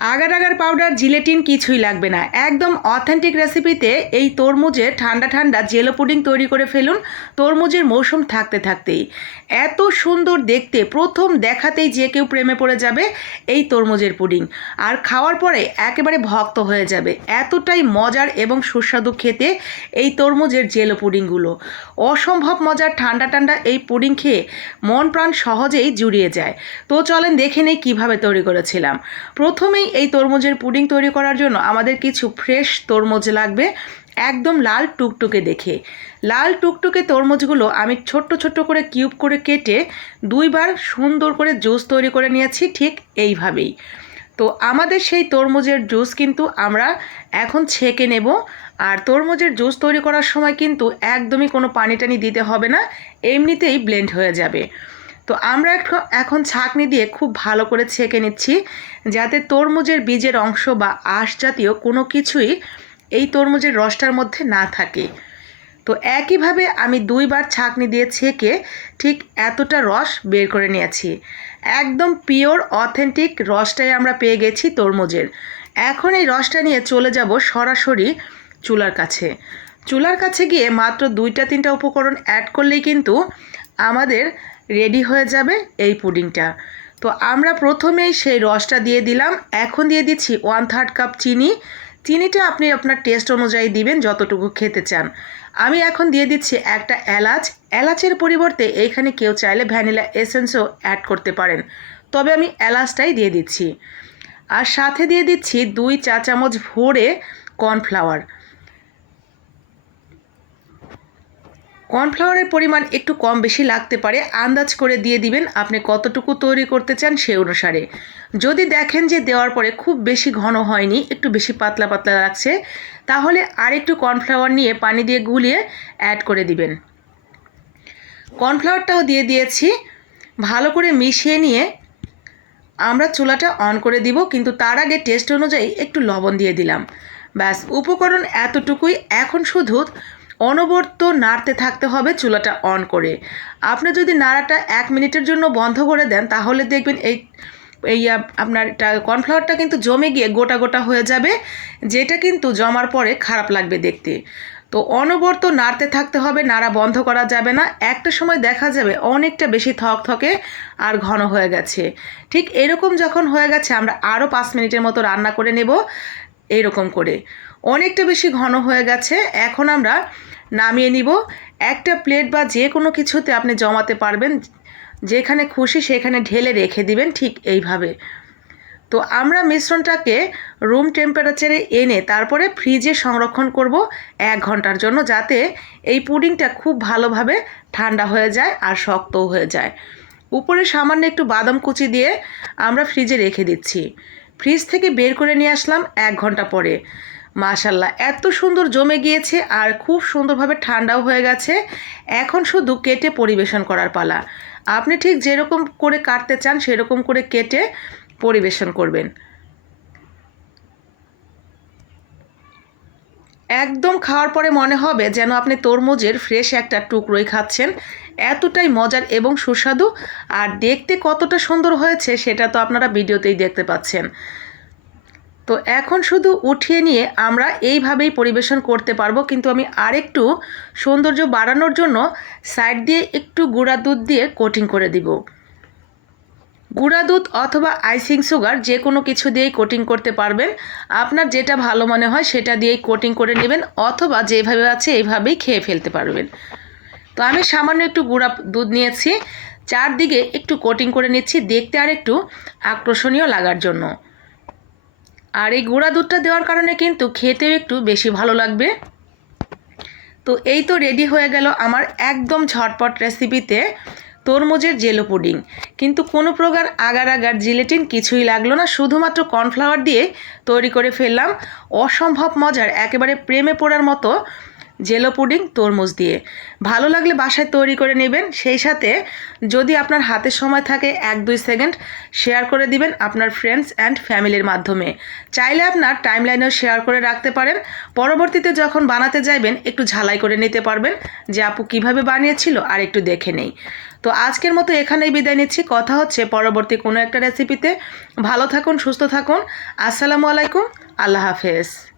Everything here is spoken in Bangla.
আগার আগার পাউডার জিলেটিন কিছুই লাগবে না। একদম অথেন্টিক রেসিপিতে এই তরমুজের ঠান্ডা ঠান্ডা জেলো পুডিং তৈরি করে ফেলুন। তরমুজের মৌসুম থাকতে থাকতেই। এত সুন্দর দেখতে, প্রথম দেখাতেই যে কেউ প্রেমে পড়ে যাবে এই তরমুজের পুডিং আর খাওয়ার পরে একেবারে ভক্ত হয়ে যাবে। এতটাই মজার এবং সুস্বাদু খেতে এই তরমুজের জেলো পুডিংগুলো অসম্ভব মজার ঠান্ডা ঠান্ডা এই পুডিং খেয়ে মন প্রাণ সহজেই জুড়িয়ে যায়। তো চলেন দেখে নেই কীভাবে তৈরি করেছিলাম। প্রথমেই এই তরমুজের পুডিং তৈরি করার জন্য আমাদের কিছু ফ্রেশ তরমুজ লাগবে, একদম লাল টুকটুকে দেখে। লাল টুকটুকে তরমুজগুলো আমি ছোট্ট ছোট্ট করে কিউব করে কেটে দুইবার সুন্দর করে জুস তৈরি করে নিয়েছি ঠিক এইভাবেই। তো আমাদের সেই তরমুজের জুস কিন্তু আমরা এখন ছেঁকে নেব, আর তরমুজের জুস তৈরি করার সময় কিন্তু একদমই কোনো পানি টানি দিতে হবে না, এমনিতেই ব্লেন্ড হয়ে যাবে। তো আমরা এখন ছাঁকনি দিয়ে খুব ভালো করে ছেঁকে নিচ্ছি, যাতে তরমুজের বীজের অংশ বা আঁশ জাতীয় কোনো কিছুই এই তরমুজের রসটার মধ্যে না থাকে। তো একইভাবে আমি দুইবার ছাঁকনি দিয়ে ছেঁকে ঠিক এতটা রস বের করে নিয়েছি। একদম পিওর, অথেন্টিক রসটাই আমরা পেয়ে গেছি তরমুজের। এখন এই রসটা নিয়ে চলে যাব সরাসরি চুলার কাছে। চুলার কাছে গিয়ে মাত্র দুইটা, তিনটা উপকরণ অ্যাড করলেই কিন্তু আমাদের রেডি হয়ে যাবে এই পুডিংটা। তো আমরা প্রথমেই সেই রসটা দিয়ে দিলাম। এখন দিয়ে দিচ্ছি ওয়ান থার্ড কাপ চিনি। চিনিটা আপনি আপনার টেস্ট অনুযায়ী দিবেন যতটুকু খেতে চান। আমি এখন দিয়ে দিচ্ছি একটা এলাচ। এলাচের পরিবর্তে এইখানে কেউ চাইলে ভ্যানিলা এসেন্সও অ্যাড করতে পারেন। তবে আমি এলাচটাই দিয়ে দিচ্ছি। আর সাথে দিয়ে দিচ্ছি দুই চা চামচ ভরে কর্নফ্লাওয়ার কর্নফ্লাওয়ারের পরিমাণ একটু কম বেশি লাগতে পারে, আন্দাজ করে দিয়ে দিবেন আপনি কতটুকু তৈরি করতে চান সেই অনুসারে। যদি দেখেন যে দেওয়ার পরে খুব বেশি ঘন হয়নি, একটু বেশি পাতলা পাতলা লাগছে, তাহলে আরেকটু কর্নফ্লাওয়ার নিয়ে পানি দিয়ে গুলিয়ে অ্যাড করে দিবেন। কর্নফ্লাওয়ারটাও দিয়ে দিয়েছি। ভালো করে মিশিয়ে নিয়ে আমরা চুলাটা অন করে দিব, কিন্তু তার আগে টেস্ট অনুযায়ী একটু লবণ দিয়ে দিলাম। ব্যাস, উপকরণ এতটুকুই। এখন শুধু অনবর্ত নাড়তে থাকতে হবে চুলাটা অন করে। আপনি যদি নাড়াটা এক মিনিটের জন্য বন্ধ করে দেন, তাহলে দেখবেন এই এই আপ- আপনার কর্নফ্লাওয়ারটা কিন্তু জমে গিয়ে গোটা গোটা হয়ে যাবে, যেটা কিন্তু জমার পরে খারাপ লাগবে দেখতে। তো অনবর্ত নাড়তে থাকতে হবে, নাড়া বন্ধ করা যাবে না। একটা সময় দেখা যাবে অনেকটা বেশি থকথকে আর ঘন হয়ে গেছে। ঠিক এরকম যখন হয়ে গেছে, আমরা আরও পাঁচ মিনিটের মতো রান্না করে নেব। এইরকম করে। অনেকটা বেশি ঘন হয়ে গেছে। এখন আমরা নামিয়ে নিব। একটা প্লেট বা যে কোনো কিছুতে আপনি জমাতে পারবেন। যেখানে খুশি সেখানে ঢেলে রেখে দিবেন ঠিক এইভাবে। তো আমরা মিশ্রণটাকে রুম টেম্পারেচারে এনে তারপরে ফ্রিজে সংরক্ষণ করব এক ঘণ্টার জন্য যাতে এই পুডিংটা খুব ভালোভাবে ঠান্ডা হয়ে যায় আর শক্তও হয়ে যায়। উপরে সামান্য একটু বাদাম কুচি দিয়ে আমরা ফ্রিজে রেখে দিচ্ছি। ফ্রিজ থেকে বের করে নিয়ে আসলাম এক ঘণ্টা পরে। মাশাল্লাহ এত সুন্দর জমে গিয়েছে আর খুব সুন্দরভাবে ঠান্ডাও হয়ে গেছে। এখন শুধু কেটে পরিবেশন করার পালা। আপনি ঠিক যেরকম করে কাটতে চান, সেরকম করে কেটে পরিবেশন করবেন। একদম খাওয়ার পরে মনে হবে যেন আপনি তরমুজের ফ্রেশ একটা টুকরোই খাচ্ছেন। এতটাই মজার এবং সুস্বাদু আর দেখতে কতটা সুন্দর হয়েছে সেটা তো আপনারা ভিডিওতেই দেখতে পাচ্ছেন। তো এখন শুধু উঠিয়ে নিয়ে আমরা এইভাবেই পরিবেশন করতে পারব, কিন্তু আমি আরেকটু সৌন্দর্য বাড়ানোর জন্য সাইড দিয়ে একটু গুঁড়া দুধ দিয়ে কোটিং করে দিব। গুঁড়া দুধ অথবা আইসিং সুগার যে কোনো কিছু দিয়েই কোটিং করতে পারবেন। আপনার যেটা ভালো মনে হয় সেটা দিয়েই কোটিং করে নেবেন, অথবা যেভাবে আছে এইভাবেই খেয়ে ফেলতে পারবেন। তো আমি সামান্য একটু গুঁড়া দুধ নিয়েছি। চারদিকে একটু কোটিং করে নিচ্ছি, দেখতে আর একটু আকর্ষণীয় লাগার জন্য। আর এই গুঁড়া দুধটা দেওয়ার কারণে কিন্তু খেতেও একটু বেশি ভালো লাগবে। তো এই তো রেডি হয়ে গেল আমার একদম ঝটপট রেসিপিতে তরমুজের জেলো পুডিং কিন্তু কোনো প্রকার আগার আগার জিলেটিন কিছুই লাগল না, শুধুমাত্র কর্নফ্লাওয়ার দিয়ে তৈরি করে ফেললাম। অসম্ভব মজার, একেবারে প্রেমে পড়ার মতো জেলো পুডিং তরমুজ দিয়ে। ভালো লাগলে বাসায় তৈরি করে নেবেন। সেই সাথে যদি আপনার হাতে সময় থাকে এক দুই সেকেন্ড, শেয়ার করে দিবেন আপনার ফ্রেন্ডস অ্যান্ড ফ্যামিলির মাধ্যমে। চাইলে আপনার টাইমলাইনেও শেয়ার করে রাখতে পারেন। পরবর্তীতে যখন বানাতে যাইবেন, একটু ঝালাই করে নিতে পারবেন যে আপু কীভাবে বানিয়েছিল আর একটু দেখে নেই। তো আজকের মতো এখানেই বিদায় নিচ্ছি। কথা হচ্ছে পরবর্তী কোনো একটা রেসিপিতে ভালো থাকুন, সুস্থ থাকুন। আসসালামু আলাইকুম। আল্লাহ হাফেজ।